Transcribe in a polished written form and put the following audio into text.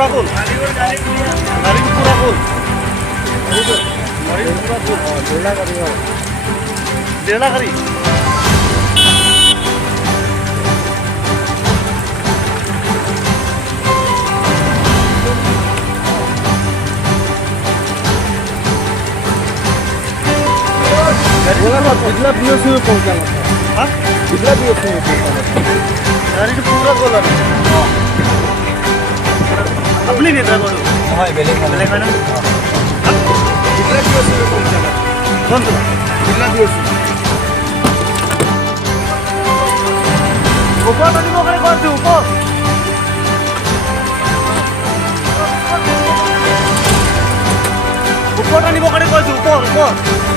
পুরা গোল গাড়ি পুরা গোল গাড়ি পুরা গোল দেড়লা গাড়ি कितना बीओसी में पहुंचाना था? हाँ कितना बीओसी में पहुंचाना था? गाड़ी तो पूरा गोल है अपनी नहीं था बोलो हाँ बेले चलेगा ना कितना बीओसी में पहुंचाना था? कौन सा कितना बीओसी? ऊपर तो नहीं मोकरे कौन सी ऊपर ऊपर तो नहीं मोकरे कौन सी ऊपर ऊपर